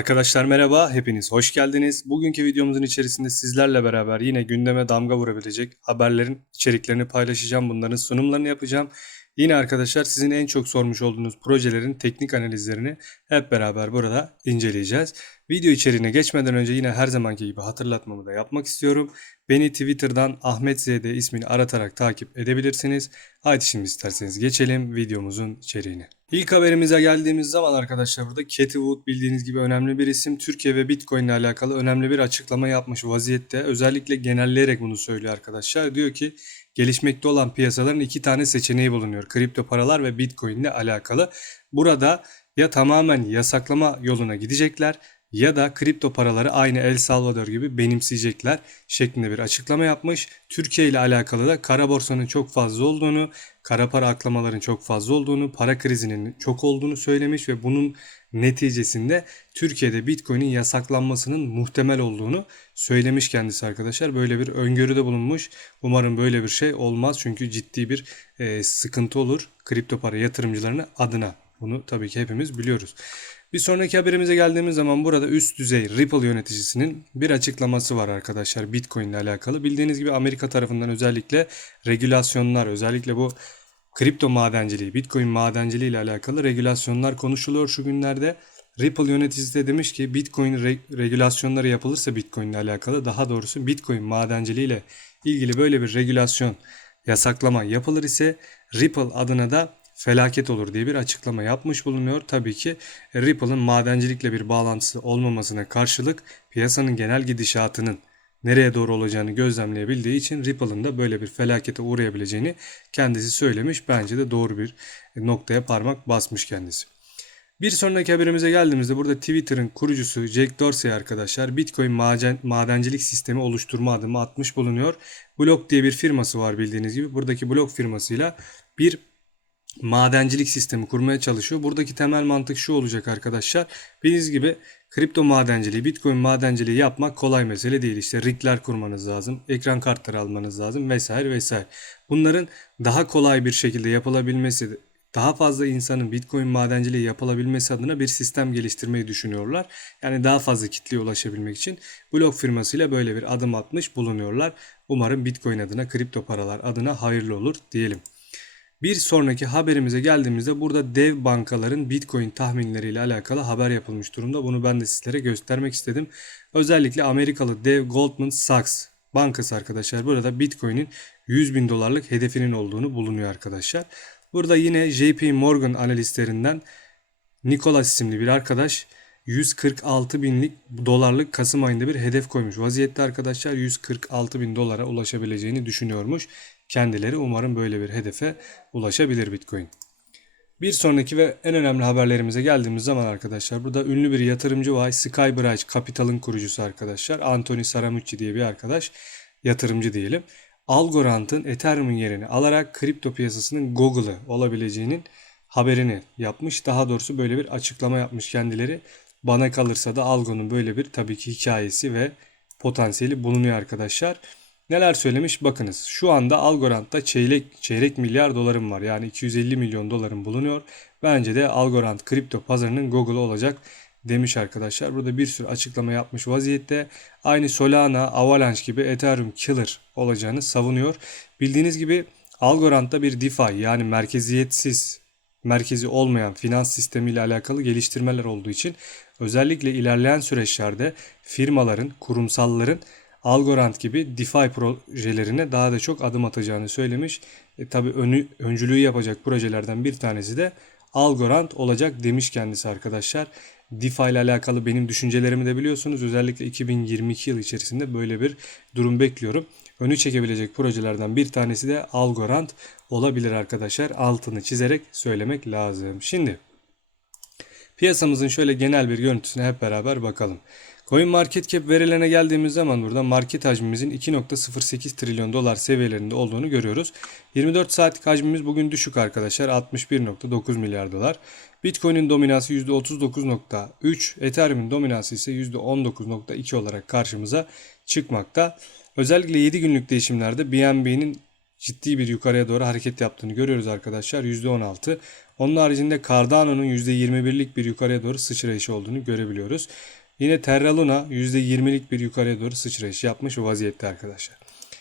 Arkadaşlar merhaba, hepiniz hoş geldiniz. Bugünkü videomuzun içerisinde sizlerle beraber yine gündeme damga vurabilecek haberlerin içeriklerini paylaşacağım. Bunların sunumlarını yapacağım. Yine arkadaşlar sizin en çok sormuş olduğunuz projelerin teknik analizlerini hep beraber burada inceleyeceğiz. Video içeriğine geçmeden önce yine her zamanki gibi hatırlatmamı da yapmak istiyorum. Beni Twitter'dan Ahmet ZD ismini aratarak takip edebilirsiniz. Haydi şimdi isterseniz geçelim videomuzun içeriğine. İlk haberimize geldiğimiz zaman arkadaşlar burada Katie Wood bildiğiniz gibi önemli bir isim. Türkiye ve Bitcoin ile alakalı önemli bir açıklama yapmış vaziyette. Özellikle genelleyerek bunu söylüyor arkadaşlar. Diyor ki gelişmekte olan piyasaların iki tane seçeneği bulunuyor. Kripto paralar ve Bitcoin ile alakalı. Burada ya tamamen yasaklama yoluna gidecekler ya da kripto paraları aynı El Salvador gibi benimseyecekler şeklinde bir açıklama yapmış. Türkiye ile alakalı da kara borsanın çok fazla olduğunu, kara para aklamaların çok fazla olduğunu, para krizinin çok olduğunu söylemiş ve bunun neticesinde Türkiye'de Bitcoin'in yasaklanmasının muhtemel olduğunu söylemiş kendisi arkadaşlar. Böyle bir öngörüde bulunmuş. Umarım böyle bir şey olmaz çünkü ciddi bir e, sıkıntı olur kripto para yatırımcılarının adına. Bunu tabii ki hepimiz biliyoruz. Bir sonraki haberimize geldiğimiz zaman burada üst düzey Ripple yöneticisinin bir açıklaması var arkadaşlar Bitcoin ile alakalı. Bildiğiniz gibi Amerika tarafından özellikle regülasyonlar özellikle bu kripto madenciliği, Bitcoin madenciliği ile alakalı regülasyonlar konuşuluyor şu günlerde. Ripple yöneticisi de demiş ki Bitcoin re- regülasyonları yapılırsa Bitcoin ile alakalı daha doğrusu Bitcoin madenciliği ile ilgili böyle bir regülasyon yasaklama yapılır ise Ripple adına da felaket olur diye bir açıklama yapmış bulunuyor. Tabii ki Ripple'ın madencilikle bir bağlantısı olmamasına karşılık piyasanın genel gidişatının nereye doğru olacağını gözlemleyebildiği için Ripple'ın da böyle bir felakete uğrayabileceğini kendisi söylemiş. Bence de doğru bir noktaya parmak basmış kendisi. Bir sonraki haberimize geldiğimizde burada Twitter'ın kurucusu Jack Dorsey arkadaşlar Bitcoin maden, madencilik sistemi oluşturma adımı atmış bulunuyor. Block diye bir firması var bildiğiniz gibi. Buradaki Block firmasıyla bir madencilik sistemi kurmaya çalışıyor. Buradaki temel mantık şu olacak arkadaşlar. Bildiğiniz gibi kripto madenciliği, bitcoin madenciliği yapmak kolay mesele değil. İşte rigler kurmanız lazım, ekran kartları almanız lazım vesaire vesaire. Bunların daha kolay bir şekilde yapılabilmesi, daha fazla insanın bitcoin madenciliği yapılabilmesi adına bir sistem geliştirmeyi düşünüyorlar. Yani daha fazla kitleye ulaşabilmek için blok firmasıyla böyle bir adım atmış bulunuyorlar. Umarım bitcoin adına, kripto paralar adına hayırlı olur diyelim. Bir sonraki haberimize geldiğimizde burada dev bankaların Bitcoin tahminleriyle alakalı haber yapılmış durumda. Bunu ben de sizlere göstermek istedim. Özellikle Amerikalı dev Goldman Sachs bankası arkadaşlar burada Bitcoin'in 100 bin dolarlık hedefinin olduğunu bulunuyor arkadaşlar. Burada yine JP Morgan analistlerinden Nicholas isimli bir arkadaş 146 binlik dolarlık Kasım ayında bir hedef koymuş. Vaziyette arkadaşlar 146 bin dolara ulaşabileceğini düşünüyormuş. Kendileri umarım böyle bir hedefe ulaşabilir Bitcoin. Bir sonraki ve en önemli haberlerimize geldiğimiz zaman arkadaşlar burada ünlü bir yatırımcı var. Skybridge Capital'ın kurucusu arkadaşlar. Anthony Saramucci diye bir arkadaş. Yatırımcı diyelim. Algorand'ın Ethereum'un yerini alarak kripto piyasasının Google'ı olabileceğinin haberini yapmış. Daha doğrusu böyle bir açıklama yapmış kendileri. Bana kalırsa da Algo'nun böyle bir tabii ki hikayesi ve potansiyeli bulunuyor arkadaşlar. Neler söylemiş bakınız. Şu anda Algorand'da çeyrek, çeyrek milyar dolarım var. Yani 250 milyon dolarım bulunuyor. Bence de Algorand kripto pazarının Google olacak demiş arkadaşlar. Burada bir sürü açıklama yapmış vaziyette. Aynı Solana, Avalanche gibi Ethereum killer olacağını savunuyor. Bildiğiniz gibi Algorand'da bir DeFi yani merkeziyetsiz merkezi olmayan finans sistemiyle alakalı geliştirmeler olduğu için özellikle ilerleyen süreçlerde firmaların, kurumsalların Algorand gibi DeFi projelerine daha da çok adım atacağını söylemiş. E, tabii önü, öncülüğü yapacak projelerden bir tanesi de Algorand olacak demiş kendisi arkadaşlar. DeFi ile alakalı benim düşüncelerimi de biliyorsunuz. Özellikle 2022 yıl içerisinde böyle bir durum bekliyorum. Önü çekebilecek projelerden bir tanesi de Algorand olabilir arkadaşlar. Altını çizerek söylemek lazım. Şimdi piyasamızın şöyle genel bir görüntüsüne hep beraber bakalım. Coin Market Cap verilerine geldiğimiz zaman burada market hacmimizin 2.08 trilyon dolar seviyelerinde olduğunu görüyoruz. 24 saatlik hacmimiz bugün düşük arkadaşlar 61.9 milyar dolar. Bitcoin'in dominansı %39.3, Ethereum'in dominansı ise %19.2 olarak karşımıza çıkmakta. Özellikle 7 günlük değişimlerde BNB'nin ciddi bir yukarıya doğru hareket yaptığını görüyoruz arkadaşlar. %16. Onun haricinde Cardano'nun %21'lik bir yukarıya doğru sıçrayışı olduğunu görebiliyoruz. Yine Terra Luna %20'lik bir yukarıya doğru sıçrayış yapmış vaziyette arkadaşlar.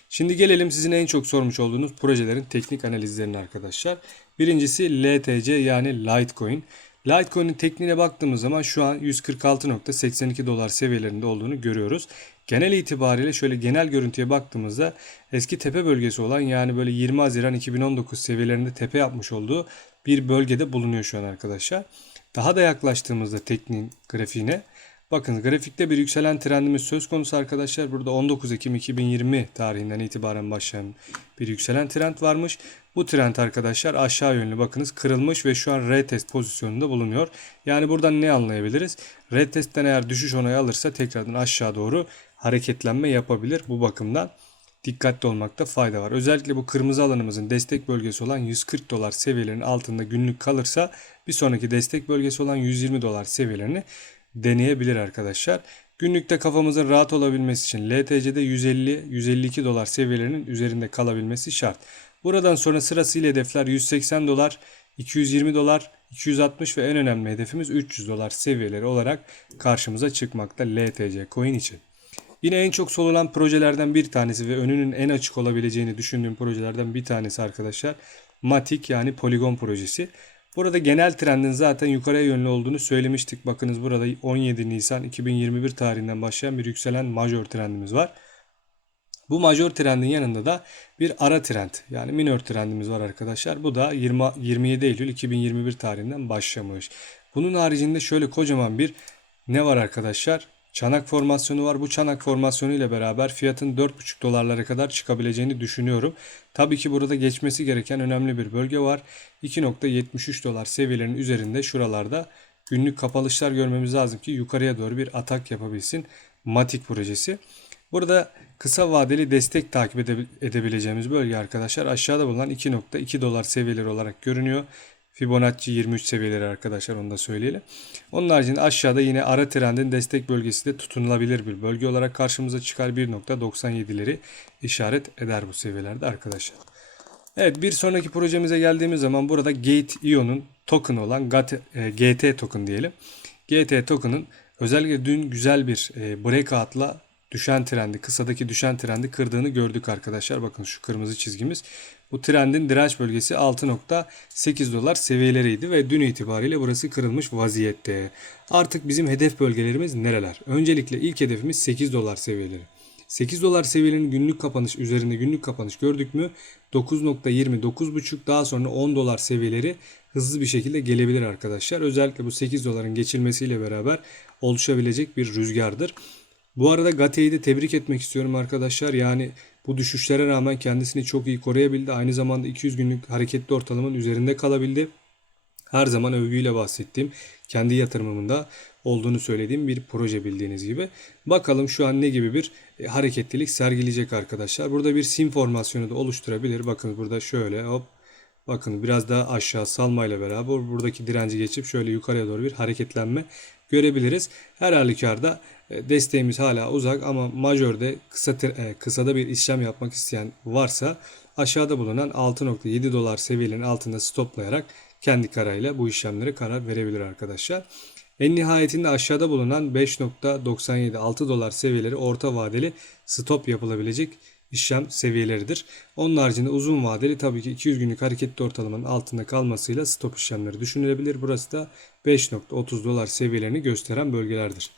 Şimdi gelelim sizin en çok sormuş olduğunuz projelerin teknik analizlerine arkadaşlar. Birincisi LTC yani Litecoin. Litecoin'in tekniğine baktığımız zaman şu an 146.82 dolar seviyelerinde olduğunu görüyoruz. Genel itibariyle şöyle genel görüntüye baktığımızda eski tepe bölgesi olan yani böyle 20 Haziran 2019 seviyelerinde tepe yapmış olduğu bir bölgede bulunuyor şu an arkadaşlar. Daha da yaklaştığımızda tekniğin grafiğine bakın grafikte bir yükselen trendimiz söz konusu arkadaşlar. Burada 19 Ekim 2020 tarihinden itibaren başlayan bir yükselen trend varmış. Bu trend arkadaşlar aşağı yönlü bakınız kırılmış ve şu an retest pozisyonunda bulunuyor. Yani buradan ne anlayabiliriz? Retestten eğer düşüş onayı alırsa tekrardan aşağı doğru hareketlenme yapabilir. Bu bakımdan dikkatli olmakta fayda var. Özellikle bu kırmızı alanımızın destek bölgesi olan 140 dolar seviyelerinin altında günlük kalırsa bir sonraki destek bölgesi olan 120 dolar seviyelerini deneyebilir arkadaşlar. Günlükte kafamızın rahat olabilmesi için LTC'de 150-152 dolar seviyelerinin üzerinde kalabilmesi şart. Buradan sonra sırasıyla hedefler 180 dolar, 220 dolar, 260 ve en önemli hedefimiz 300 dolar seviyeleri olarak karşımıza çıkmakta LTC coin için. Yine en çok sorulan projelerden bir tanesi ve önünün en açık olabileceğini düşündüğüm projelerden bir tanesi arkadaşlar. Matic yani Polygon projesi. Burada genel trendin zaten yukarıya yönlü olduğunu söylemiştik. Bakınız burada 17 Nisan 2021 tarihinden başlayan bir yükselen major trendimiz var. Bu major trendin yanında da bir ara trend yani minor trendimiz var arkadaşlar. Bu da 20, 27 Eylül 2021 tarihinden başlamış. Bunun haricinde şöyle kocaman bir ne var arkadaşlar? Çanak formasyonu var. Bu çanak formasyonu ile beraber fiyatın 4,5 dolarlara kadar çıkabileceğini düşünüyorum. Tabii ki burada geçmesi gereken önemli bir bölge var. 2.73 dolar seviyelerinin üzerinde şuralarda günlük kapalışlar görmemiz lazım ki yukarıya doğru bir atak yapabilsin Matic projesi. Burada kısa vadeli destek takip edebileceğimiz bölge arkadaşlar aşağıda bulunan 2.2 dolar seviyeleri olarak görünüyor. Fibonacci 23 seviyeleri arkadaşlar onu da söyleyelim. Onun haricinde aşağıda yine ara trendin destek bölgesi de tutunulabilir bir bölge olarak karşımıza çıkar 1.97'leri işaret eder bu seviyelerde arkadaşlar. Evet bir sonraki projemize geldiğimiz zaman burada Gate.io'nun token olan GT e, token diyelim. GT token'ın özellikle dün güzel bir e, breakout'la düşen trendi, kısadaki düşen trendi kırdığını gördük arkadaşlar. Bakın şu kırmızı çizgimiz. Bu trendin direnç bölgesi 6.8 dolar seviyeleriydi ve dün itibariyle burası kırılmış vaziyette. Artık bizim hedef bölgelerimiz nereler? Öncelikle ilk hedefimiz 8 dolar seviyeleri. 8 dolar seviyelerinin günlük kapanış üzerinde günlük kapanış gördük mü 9.20 9.5 daha sonra 10 dolar seviyeleri hızlı bir şekilde gelebilir arkadaşlar. Özellikle bu 8 doların geçilmesiyle beraber oluşabilecek bir rüzgardır. Bu arada Gate'yi de tebrik etmek istiyorum arkadaşlar. Yani bu düşüşlere rağmen kendisini çok iyi koruyabildi. Aynı zamanda 200 günlük hareketli ortalamanın üzerinde kalabildi. Her zaman övgüyle bahsettiğim kendi yatırımımında olduğunu söylediğim bir proje bildiğiniz gibi. Bakalım şu an ne gibi bir e, hareketlilik sergileyecek arkadaşlar. Burada bir sim formasyonu da oluşturabilir. Bakın burada şöyle hop bakın biraz daha aşağı salmayla beraber buradaki direnci geçip şöyle yukarıya doğru bir hareketlenme görebiliriz. Her halükarda desteğimiz hala uzak ama majörde kısa e, kısada bir işlem yapmak isteyen varsa aşağıda bulunan 6.7 dolar seviyelerinin altında stoplayarak kendi kararıyla bu işlemlere karar verebilir arkadaşlar. En nihayetinde aşağıda bulunan 5.97 6 dolar seviyeleri orta vadeli stop yapılabilecek işlem seviyeleridir. Onun haricinde uzun vadeli tabii ki 200 günlük hareketli ortalamanın altında kalmasıyla stop işlemleri düşünülebilir. Burası da 5.30 dolar seviyelerini gösteren bölgelerdir.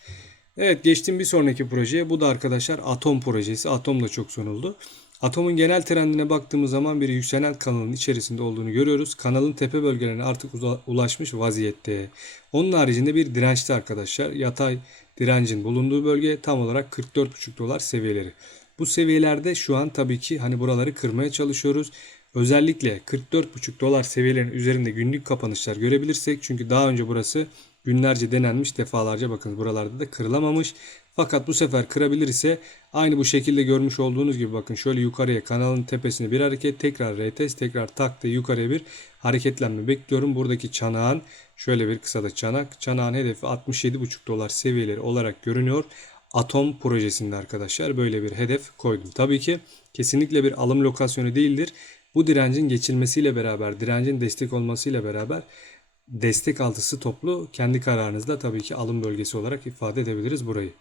Evet geçtim bir sonraki projeye. Bu da arkadaşlar Atom projesi. Atom da çok sonuldu. Atom'un genel trendine baktığımız zaman bir yükselen kanalın içerisinde olduğunu görüyoruz. Kanalın tepe bölgelerine artık ulaşmış vaziyette. Onun haricinde bir dirençte arkadaşlar. Yatay direncin bulunduğu bölge tam olarak 44,5 dolar seviyeleri. Bu seviyelerde şu an tabii ki hani buraları kırmaya çalışıyoruz. Özellikle 44,5 dolar seviyelerin üzerinde günlük kapanışlar görebilirsek çünkü daha önce burası günlerce denenmiş defalarca bakın buralarda da kırılamamış. Fakat bu sefer kırabilir ise aynı bu şekilde görmüş olduğunuz gibi bakın şöyle yukarıya kanalın tepesine bir hareket tekrar retest tekrar taktı yukarıya bir hareketlenme bekliyorum. Buradaki çanağın şöyle bir kısa çanak çanağın hedefi 67,5 dolar seviyeleri olarak görünüyor. Atom projesinde arkadaşlar böyle bir hedef koydum. Tabii ki kesinlikle bir alım lokasyonu değildir. Bu direncin geçilmesiyle beraber, direncin destek olmasıyla beraber destek altısı toplu kendi kararınızla tabii ki alım bölgesi olarak ifade edebiliriz burayı.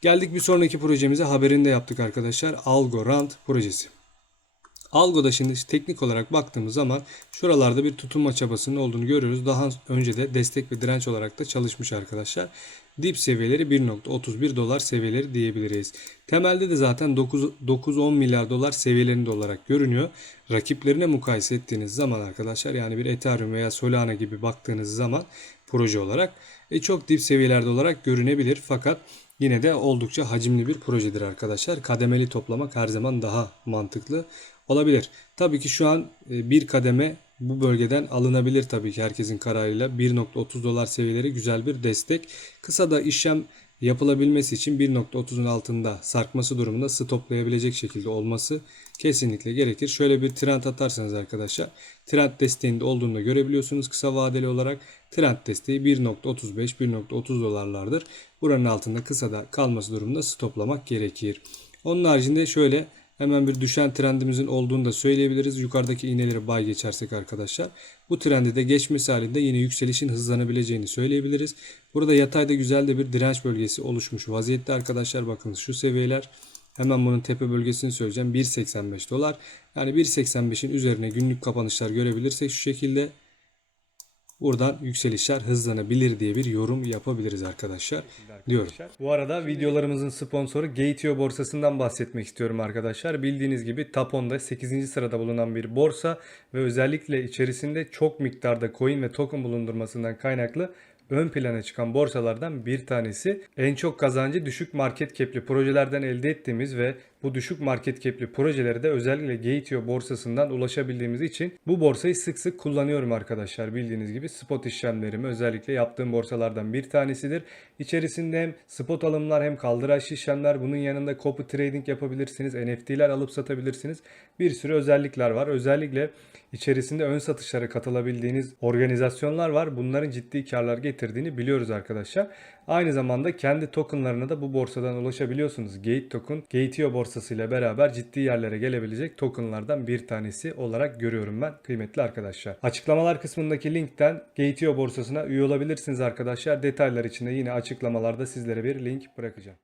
Geldik bir sonraki projemize haberini de yaptık arkadaşlar. Algorand projesi. Algo'da şimdi teknik olarak baktığımız zaman şuralarda bir tutunma çabasının olduğunu görüyoruz. Daha önce de destek ve direnç olarak da çalışmış arkadaşlar. Dip seviyeleri 1.31 dolar seviyeleri diyebiliriz. Temelde de zaten 9-10 milyar dolar seviyelerinde olarak görünüyor. Rakiplerine mukayese ettiğiniz zaman arkadaşlar yani bir Ethereum veya Solana gibi baktığınız zaman proje olarak e, çok dip seviyelerde olarak görünebilir. Fakat yine de oldukça hacimli bir projedir arkadaşlar. Kademeli toplamak her zaman daha mantıklı olabilir. Tabii ki şu an e, bir kademe bu bölgeden alınabilir tabii ki herkesin kararıyla. 1.30 dolar seviyeleri güzel bir destek. Kısa da işlem yapılabilmesi için 1.30'un altında sarkması durumunda stoplayabilecek şekilde olması kesinlikle gerekir. Şöyle bir trend atarsanız arkadaşlar trend desteğinde olduğunu da görebiliyorsunuz kısa vadeli olarak. Trend desteği 1.35-1.30 dolarlardır. Buranın altında kısa da kalması durumunda stoplamak gerekir. Onun haricinde şöyle Hemen bir düşen trendimizin olduğunu da söyleyebiliriz. Yukarıdaki iğneleri bay geçersek arkadaşlar. Bu trendi de geçmesi halinde yine yükselişin hızlanabileceğini söyleyebiliriz. Burada yatayda güzel de bir direnç bölgesi oluşmuş vaziyette arkadaşlar. Bakın şu seviyeler. Hemen bunun tepe bölgesini söyleyeceğim. 1.85 dolar. Yani 1.85'in üzerine günlük kapanışlar görebilirsek şu şekilde buradan yükselişler hızlanabilir diye bir yorum yapabiliriz arkadaşlar diyorum. Bu arada videolarımızın sponsoru Gateo borsasından bahsetmek istiyorum arkadaşlar. Bildiğiniz gibi Top 10'da 8. sırada bulunan bir borsa ve özellikle içerisinde çok miktarda coin ve token bulundurmasından kaynaklı ön plana çıkan borsalardan bir tanesi. En çok kazancı düşük market cap'li projelerden elde ettiğimiz ve bu düşük market cap'li projelere de özellikle Gateo borsasından ulaşabildiğimiz için bu borsayı sık sık kullanıyorum arkadaşlar. Bildiğiniz gibi spot işlemlerimi özellikle yaptığım borsalardan bir tanesidir. İçerisinde hem spot alımlar hem kaldıraç işlemler bunun yanında copy trading yapabilirsiniz. NFT'ler alıp satabilirsiniz. Bir sürü özellikler var. Özellikle içerisinde ön satışlara katılabildiğiniz organizasyonlar var. Bunların ciddi karlar getirdiğini biliyoruz arkadaşlar. Aynı zamanda kendi tokenlarına da bu borsadan ulaşabiliyorsunuz. Gate token, Gateo borsası ile beraber ciddi yerlere gelebilecek tokenlardan bir tanesi olarak görüyorum ben kıymetli arkadaşlar. Açıklamalar kısmındaki linkten Gateo borsasına üye olabilirsiniz arkadaşlar. Detaylar için de yine açıklamalarda sizlere bir link bırakacağım.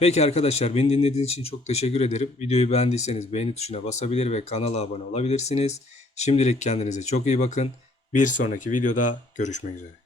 Peki arkadaşlar beni dinlediğiniz için çok teşekkür ederim. Videoyu beğendiyseniz beğeni tuşuna basabilir ve kanala abone olabilirsiniz. Şimdilik kendinize çok iyi bakın. Bir sonraki videoda görüşmek üzere.